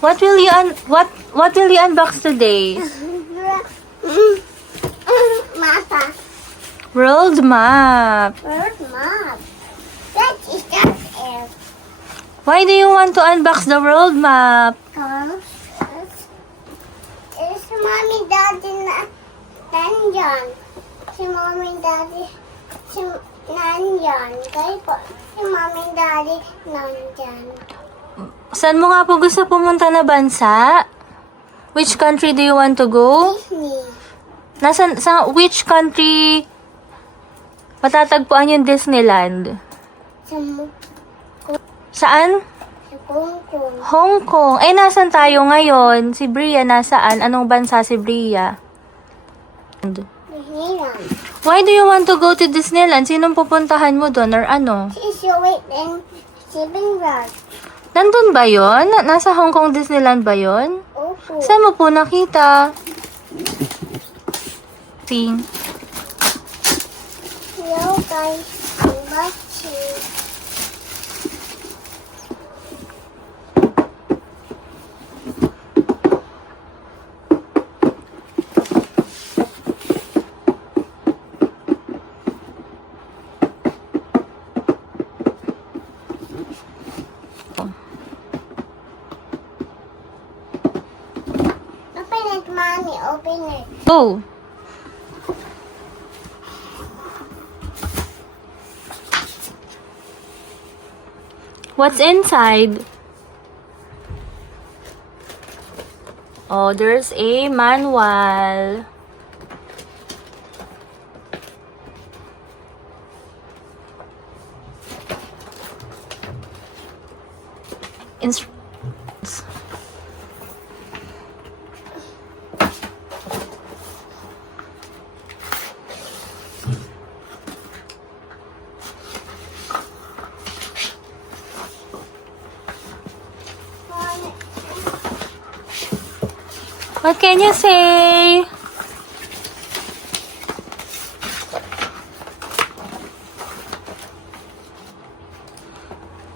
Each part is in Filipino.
What will you what will you unbox today? Mapa. World map. World map. That is that is. Why do you want to unbox the world map? Cause it's mommy daddy nandyan. Si mommy daddy si nandyan. Kaya po si mommy daddy nandyan. Saan mo nga po gusto pumunta na bansa? Which country do you want to go? Disney. Sa which country matatagpuan yung Disneyland? Saan? Sa Hong Kong. Hong Kong. Eh, nasan tayo ngayon? Si Bria, nasaan? Anong bansa si Bria? Disneyland. Why do you want to go to Disneyland? Sinong pupuntahan mo doon or ano? She's awake and Steven Rock. Nandun ba yon? Nasa Hong Kong Disneyland ba yon? Opo. Saan mo po nakita? Ting. Hello guys. I'm watching. Open it, mommy. Open it. Oh. What's inside? Oh, there's a manual. Instructions. What can you say?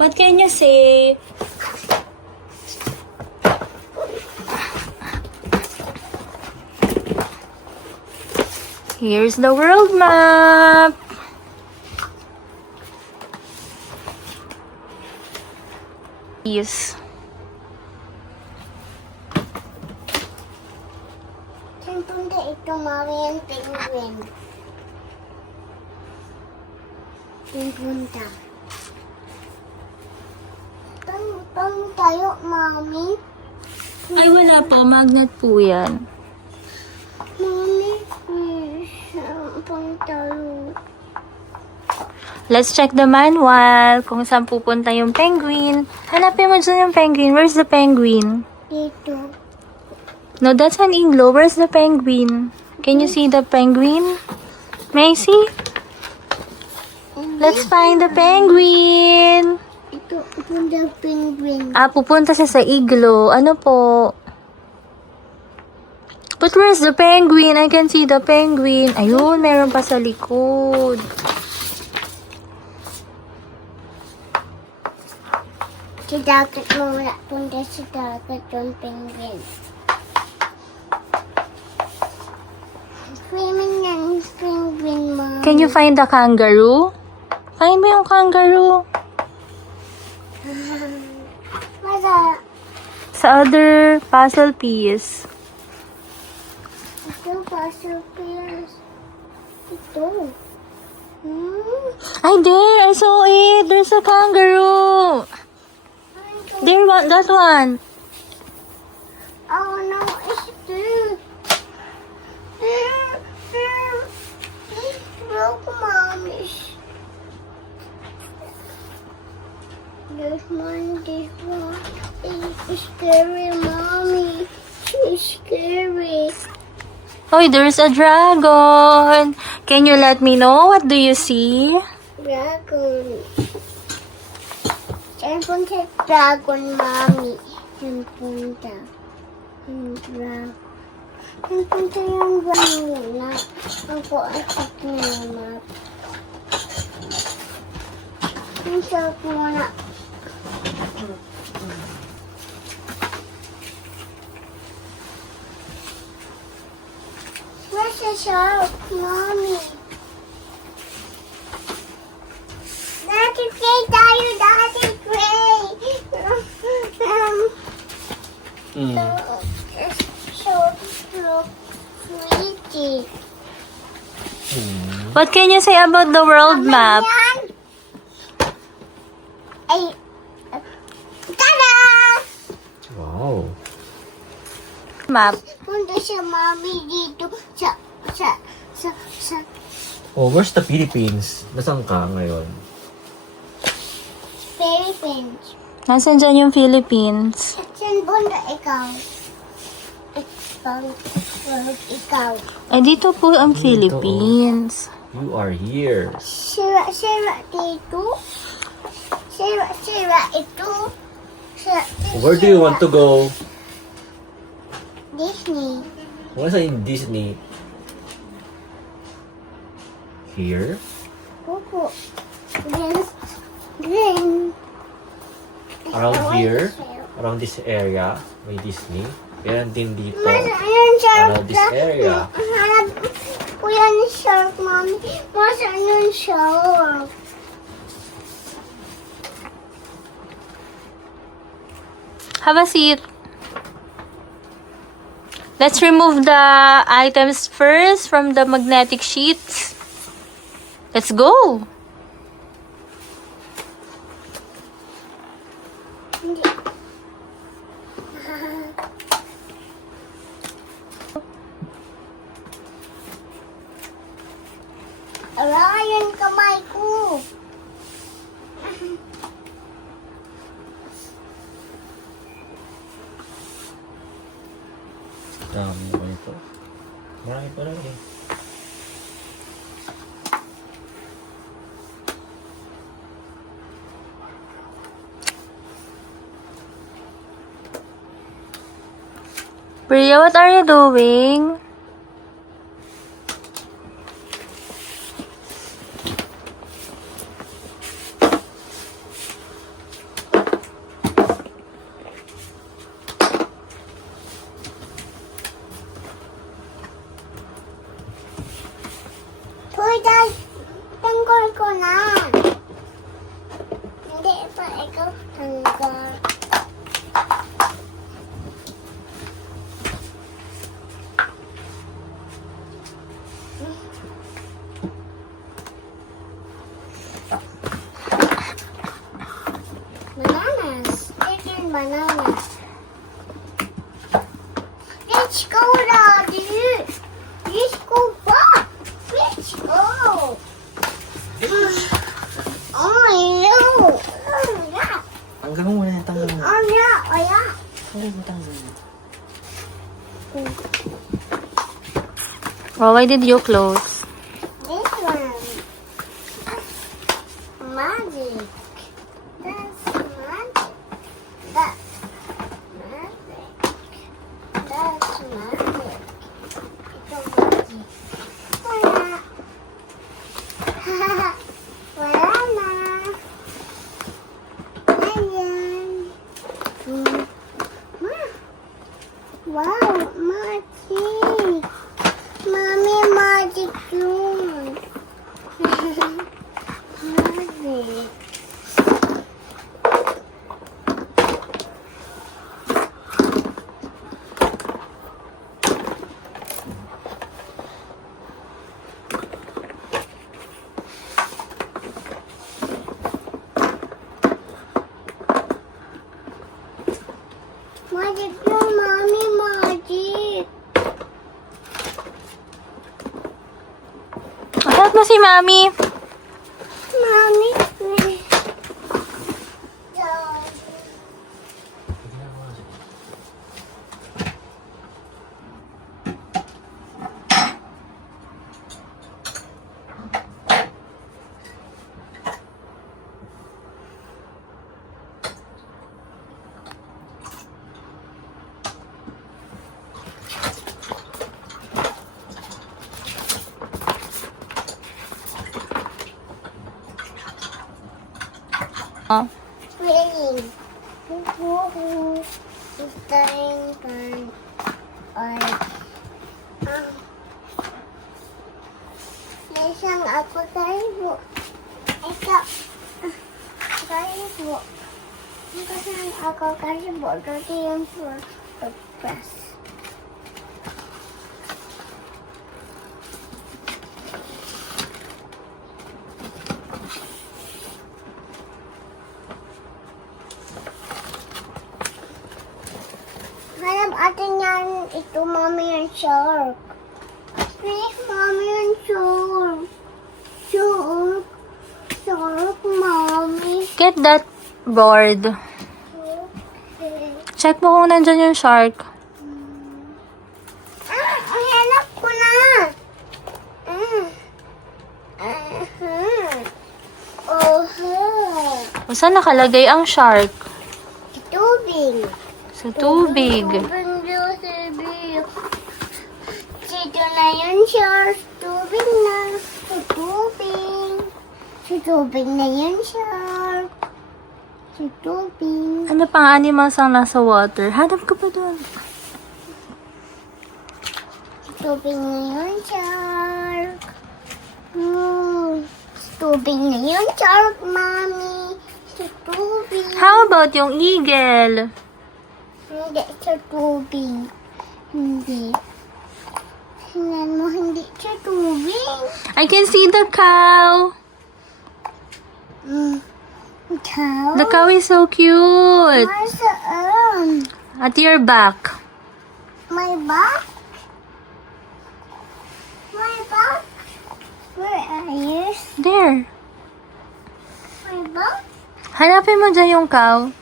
What can you say? Here's the world map. Yes. Saan punta ito, mommy, ang penguin? Saan punta? Saan tayo, mommy? Ay, wala po. Magnet po yan. Mommy, please. Saan tayo? Let's check the manual kung saan pupunta yung penguin. Hanapin mo dyan yung penguin. Where's the penguin? Dito. No, that's an igloo. Where's the penguin? Can you see the penguin? May I see? Let's find the penguin. Ito the penguin. Ah, pupunta siya sa igloo. Ano po? But where's the penguin? I can see the penguin. Ayun, meron pa sa likod. Sa dagat mo wala punta sa dagat yung penguin. Swimming ng penguin, mommy. Can you find the kangaroo? Find mo yung kangaroo. Wala. Sa other puzzle piece. Ito, puzzle piece. Ito. Ay, there! I saw it! There's a kangaroo! There, that one. Oh no, it's two. It's broke, mommy. This one. It's scary, mommy. It's scary. Oh, there's a dragon. Can you let me know? What do you see? Dragon. Saan punta dragon, mommy? Saan punta? Dragon. Saan punta yung dragon na? Ako ang map. Ang sarap muna. a shark, Mommy. Daddy Gray tayo, Daddy Gray. So pretty. What can you say about the world map? Yan. Ay, tada! Wow. Map. Punta siya, Mommy, dito sa... Oh, where's the Philippines? Nasaan ka ngayon? Philippines. Nasaan dyan yung Philippines? Saan bunda ikaw? Ikaw. Eh, dito po ang Philippines. You are here. Sira dito. Sira ito. Where do you want to go? Disney. What's in Disney? Here? Opo. Green. Around here? Around this area? May Disney? Meron din dito. Mas, ayun, shark. Around this area. Hanap ko yan shark, Mommy. Mas, ayun, shark. Have a seat. Let's remove the items first from the magnetic sheets. Let's go. Hindi. Ala, yan kamay ko. Dami ko ito. Marami pa rin eh. Priya, what are you doing? Pwede, tanggol ko na. Hindi pa ikaw tanggol. Bananas. Taking bananas. Let's go, Daddy. Let's go back. Let's go. Oh, no. Oh, yeah. Tanggal mo muna, tanggal mo. Oh, yeah. Oh, yeah. Tanggal mo. Oh, why did you close? This one. Magic. That's magic. That's magic. That's magic. Ito magic. Wala. Wala na. Ayan. Wow, magic. Mommy, magic yun. Magic. Magic yun, Mommy, magic. Help mo si Mami. Mommy. Oh. Winning. Starting turn. Or, Isang ako karibo. Ikaw. Karibo. Isang ako karibo. Dati yung press. Hanap atin yan. Ito, mami, yung shark. Please, mami, yung shark. Shark. Shark, mami. Get that board. Okay. Check mo kung nandyan yung shark. Ang hanap ko na. Oh, Saan nakalagay ang shark? tubig. Sa tubig. Dito na yun, shark. Tubig na. Sa tubig. Sa tubig na yun, shark. Sa tubig. Ano pang animals ang nasa water? Hanap ka pa doon. Sa tubig na yun, shark. Sa tubig na yun, shark, mami. Sa tubig. How about yung eagle? Hindi sa tubig. Hindi. Tingnan mo, hindi sa tubig. I can see the cow. Cow? The cow is so cute. Saan? At your back. My back? My back? Where are you? There. My back? Hanapin mo dyan yung cow.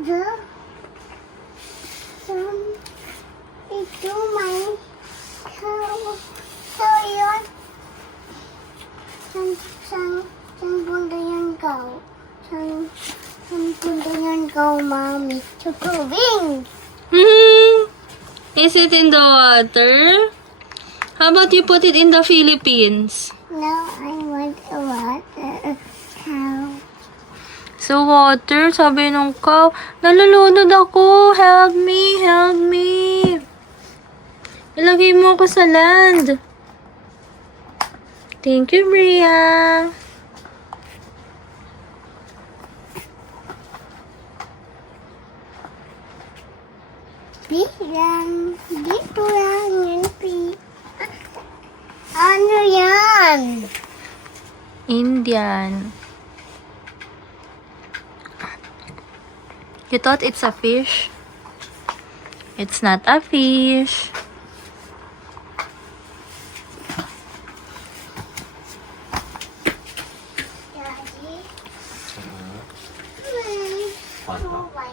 The ito may cow. So yun. Saan punta yung cow? Saan punta yung cow, mami? Sa tubig. Is it in the water? How about you put it in the Philippines? Now I want a water cow. Sa water, sabi nung cow, nalulunod ako. Help me, help me. Ilagay mo ako sa land. Thank you, Bria. Lang. Dito lang yun, Ano yan? Indian. You thought it's a fish? It's not a fish. Daddy? Fun ba?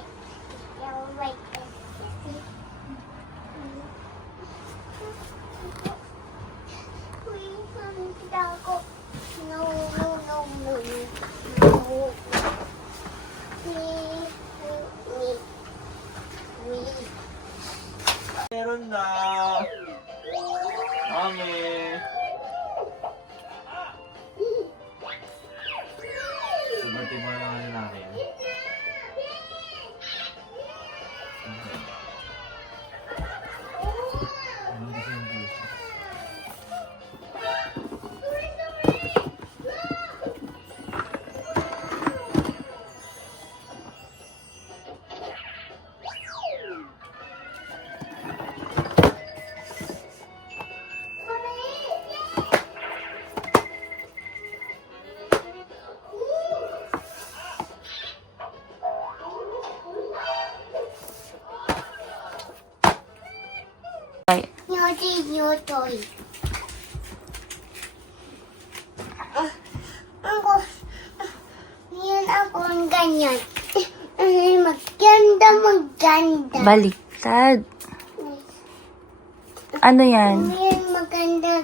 No, no, no, no. No. Meron na. Mami. Subutin mo na lang ano natin. Ano kasi yung puso? New toy. Ako, yan ako ang ganyan. Maganda. Baliktad. Ano yan? Yan maganda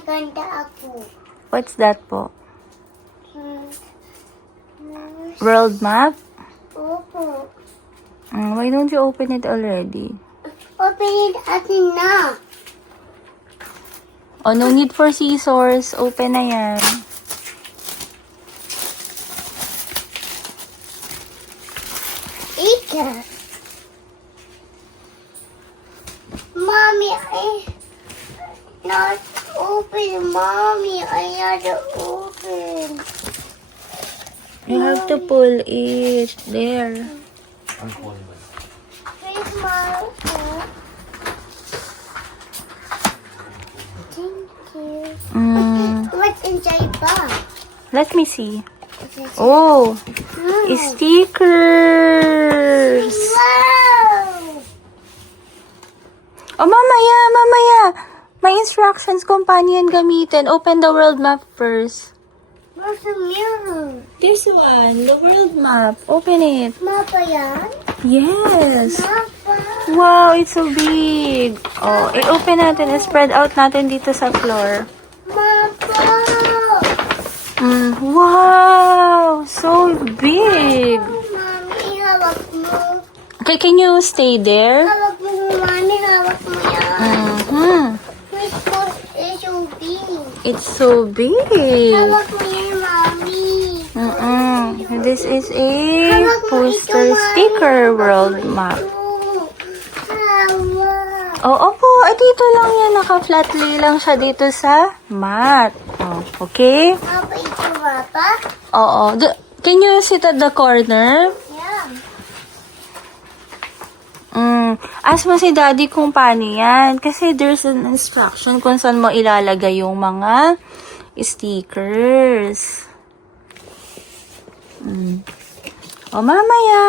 ako. What's that po? World map? Opo. Why don't you open it already? Open it atin na. Oh, no need for scissors. Open na yan. Ika. Mommy, I not open, Mommy. I not open. You have to pull it. There. Where's my Thank you. What's inside bag? Let me see. Is it- Oh, Oh. stickers. Wow! Oh, mamaya. May instructions kung paano yan gamitin. Open the world map first. Where's the mirror? This one, the world map. Open it. Mapa yan? Yes. Mapa. Wow, it's so big. Oh, i-open natin. I-spread out natin dito sa floor. Mapa. Wow, so big. Mommy, hawak mo. Okay, can you stay there? Hawak mo, Mommy. Hawak mo yan. Which post is so big? It's so big. Hawak mo yan, Mommy. This is a Hawak mo poster ito, Mommy. sticker world map. Oh, hawak. Oh, opo. Ay, dito lang yan. Naka-flatly lang siya dito sa mat. Oh, okay? Mapa ito, Mapa? Oo. Can you sit at the corner? Yeah. Ask mo si Daddy kung paano yan. Kasi there's an instruction kung saan mo ilalagay yung mga stickers. O, mamaya.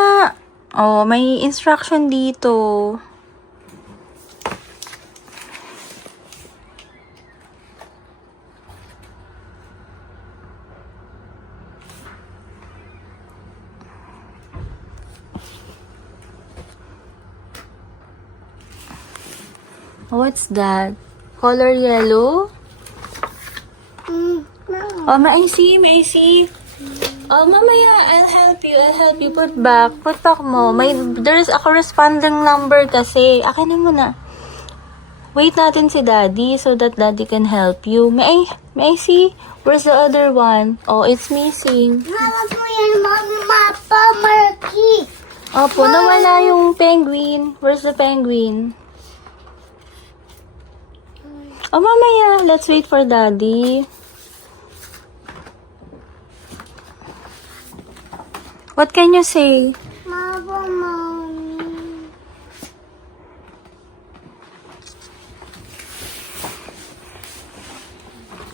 O, may instruction dito. What's that? Color yellow? No. Oh, may I see? Oh, mamaya, I'll help you. Put back mo. There's a corresponding number kasi. Akin na muna. Wait natin si Daddy so that Daddy can help you. May I see? Where's the other one? Oh, it's missing. Hawak mo yan, Mommy. Mapa, Marky. Opo, nawala yung penguin. Where's the penguin? Oh, mamaya. Let's wait for Daddy. What can you say? Mapa, Mommy.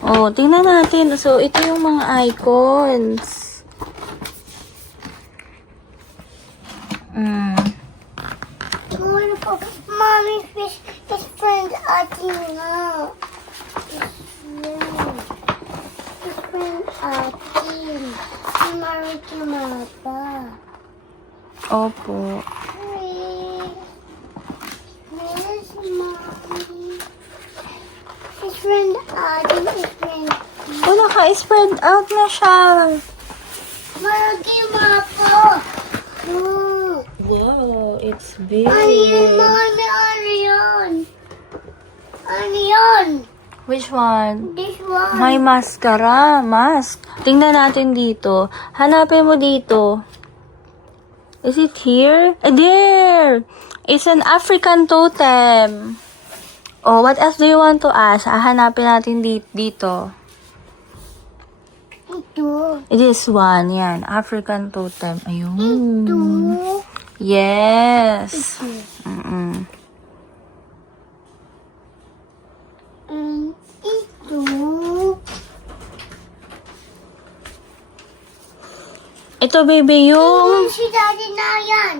Oh, tingnan natin. So, ito yung mga icons. Ano po? Mommy, fish friend atin nga. Fish friend atin. Si Marky Mapa. Opo. Where's Mommy? Fish friend atin, fish friend. Oh, naka-spread out na siya. Marky Mapa. Wow, it's big. Ano yun, Mommy? Ano yun? Ano yun? Which one? This one. May mascara. Mask. Tingnan natin dito. Hanapin mo dito. Is it here? There! It's an African totem. Oh, what else do you want to ask? Hanapin natin dito. Ito. This one, yan. African totem. Ayun. Ito. Yes. Ito. Ito, baby, yung... Si Daddy na yan.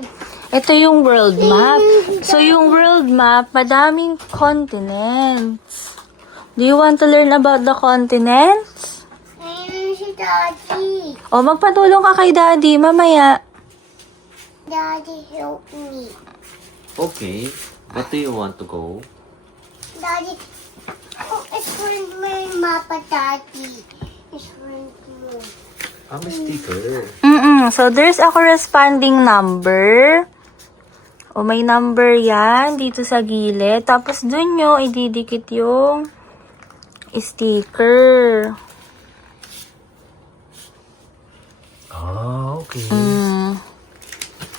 Ito yung world map. So, yung world map, madaming continents. Do you want to learn about the continents? Ayun si Daddy. O, magpatulong ka kay Daddy, mamaya. Daddy, help me. Okay. What do you want to go? Daddy, it's for my mapa, Daddy. It's for you. I'm a sticker. So, there's a corresponding number. O, may number yan dito sa gilid. Tapos, dun nyo ididikit yung sticker. Ah, okay.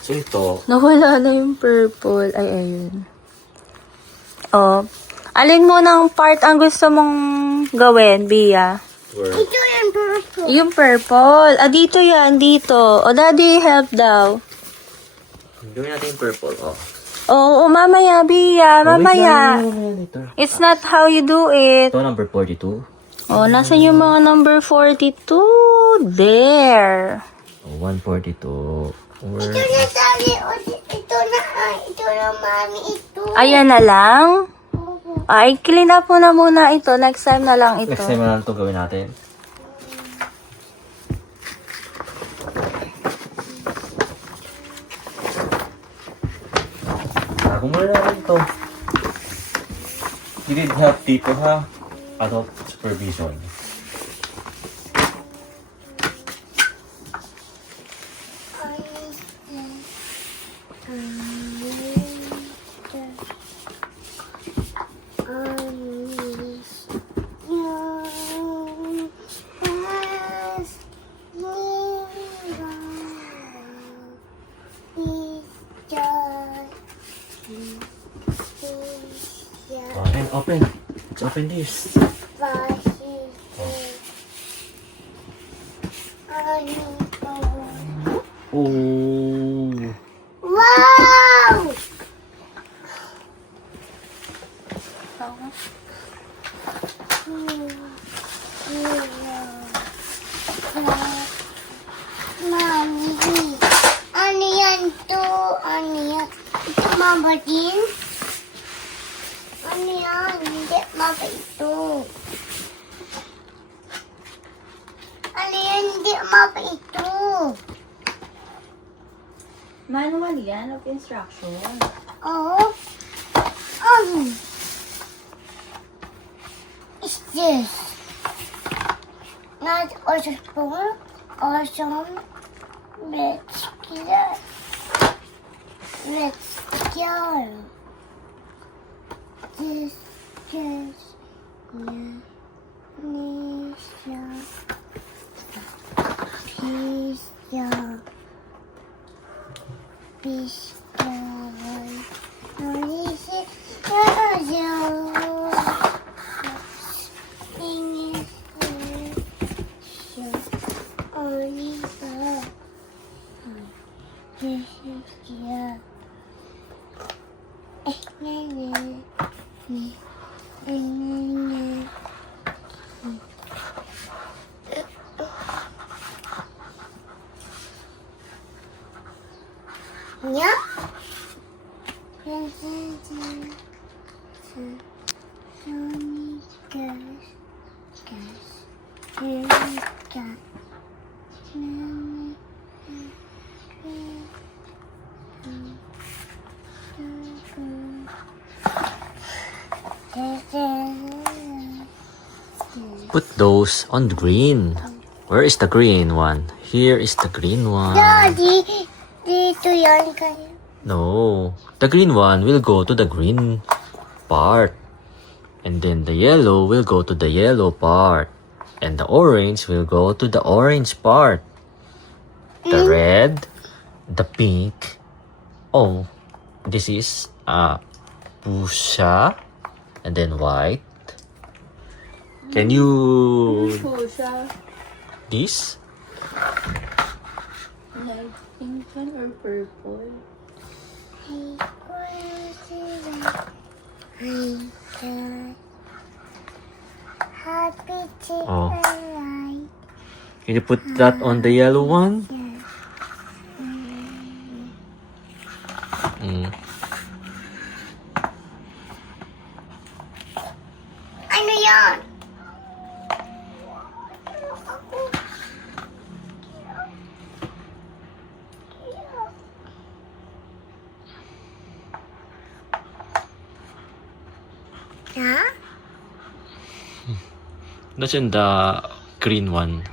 So ito, Nawala na yung purple. Ay, ayun. O, Alin mo ng part ang gusto mong gawin, Bia? Where? Ito yung purple. Yung purple. Ah, dito yan, dito. O, daddy, help daw. Gawin natin yung purple. Oh. Oo, mamaya, Bia. Mamaya. Later. It's not how you do it. Ito, number 42. Oh, nasan yung mga number 42? There. Oh, 142. Where? Ito na daddy. Ito na mami. Ito. Ayan na lang. Ay, clean up mo na muna ito. Next time na lang ito. Next time na lang ito gawin natin. Bago mo na natin ito. You did help Tito, ha? Adult supervision. Open. Let's open this. Oh. Wow! Mami, ano yan to? Ano yan? Ito mama din? Ano yan? Hindi mama ito. Ano yan? Hindi mama ito. Manual yan of instruction. Oh. Is this not also spoon? Awesome. Let's go. Let's go. This is Nisha. Pizza. Pizza. Yeah. Put those on the green. Where is the green one? Here is the green one. Daddy, dito yan kayo. No. The green one will go to the green part. And then the yellow will go to the yellow part. And the orange will go to the orange part. The red, the pink. Oh, this is fuchsia. And then white. Can you... This? Like pink or purple? Happy to Oh. Can you put that on the yellow one? Mm. Ano yan? Ha? That's in the green one.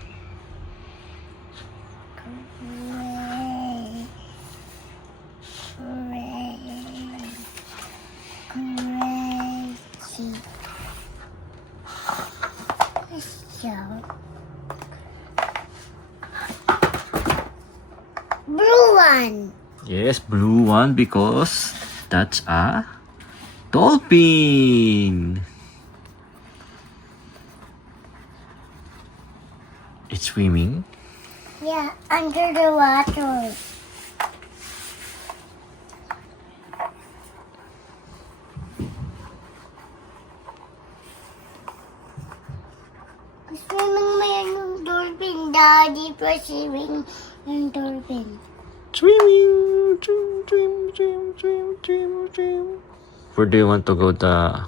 Blue one. Yes, blue one because that's a Dolphin! It's swimming. Yeah, under the water. Swimming mo yan yung dolphin, Daddy. Pa swimming yung dolphin. Swimming! Swim. Where do you want to go the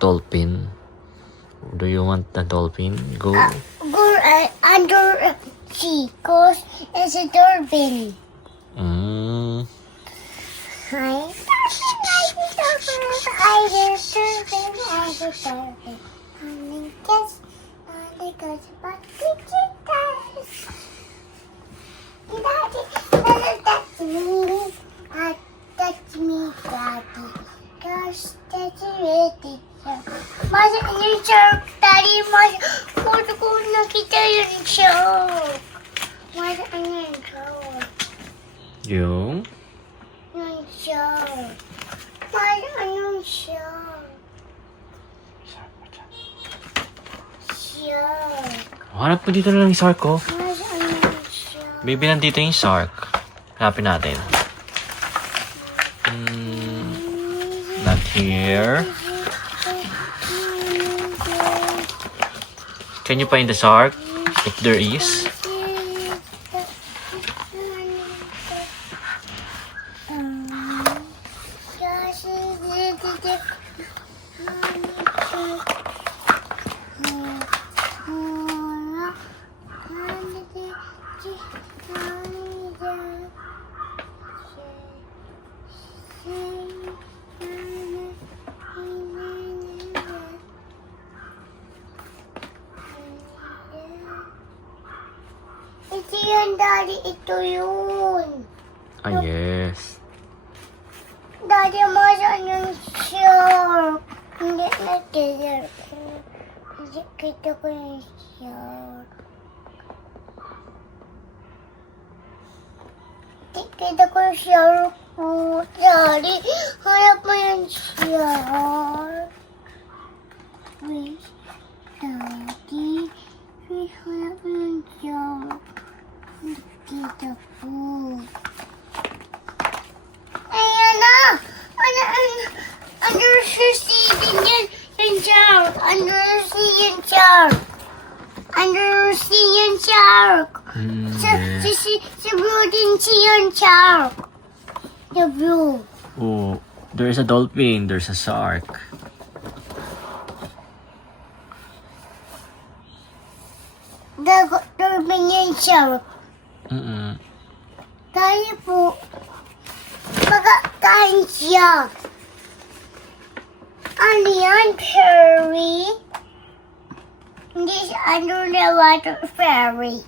dolphin? Do you want the dolphin? Go. Go under sea, cause it's a dolphin. Mm. Hi. I the dolphin. Honey, kiss. Honey, goes back to kiss. Daddy, touch me. Touch me, Daddy. Gosh, that's really Mas yung shark, Daddy. Mas puto ko nakita yung shark. Mas yung shark. Yung? Yung shark. Mas yung shark. Shark. Hanap mo dito na lang yung shark ko. Mas yung shark. Baby, nandito yung shark. Hanapin natin. Not here. Can you find the shark? If there is. Ito yun, Daddy. Ito yun. Ah, yes. Daddy, masan yung shark? Hindi nakita ko. Kita ko yung shark. Kita ko yung shark po. Daddy, hanap mo yung shark. Please, Daddy. Please, hanap mo yung shark. Kita po. Ayan na! Under the sea din yung shark. Under the sea yung shark. Under the sea yung shark. Si Blue din siya yung shark. The Blue. Oh, there's a dolphin. There's a shark. The dolphin yung shark. Tayo po. Pagkain siya. Ano yan, fairy? Hindi siya under the water fairy.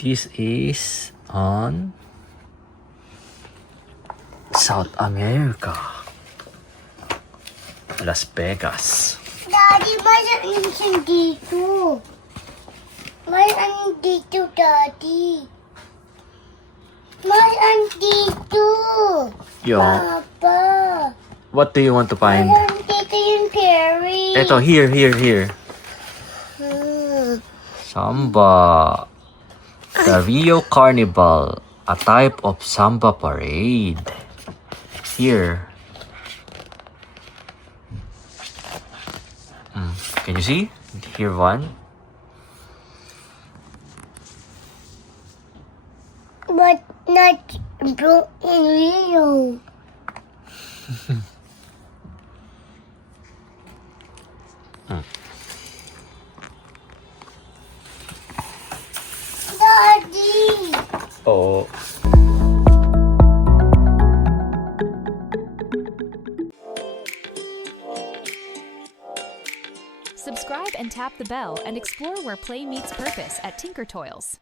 This is on South America. Las Vegas. Daddy, masan siya dito? Masan dito, Daddy? Masan dito? Yo, Papa. what do you want to find? Masan dito yung fairy? Eto, here. Samba. The Rio Carnival, a type of samba parade. Here. Can you see? Here one. But not blue in Rio. Daddy! Oh. Subscribe and tap the bell and explore where play meets purpose at Tinker Toys.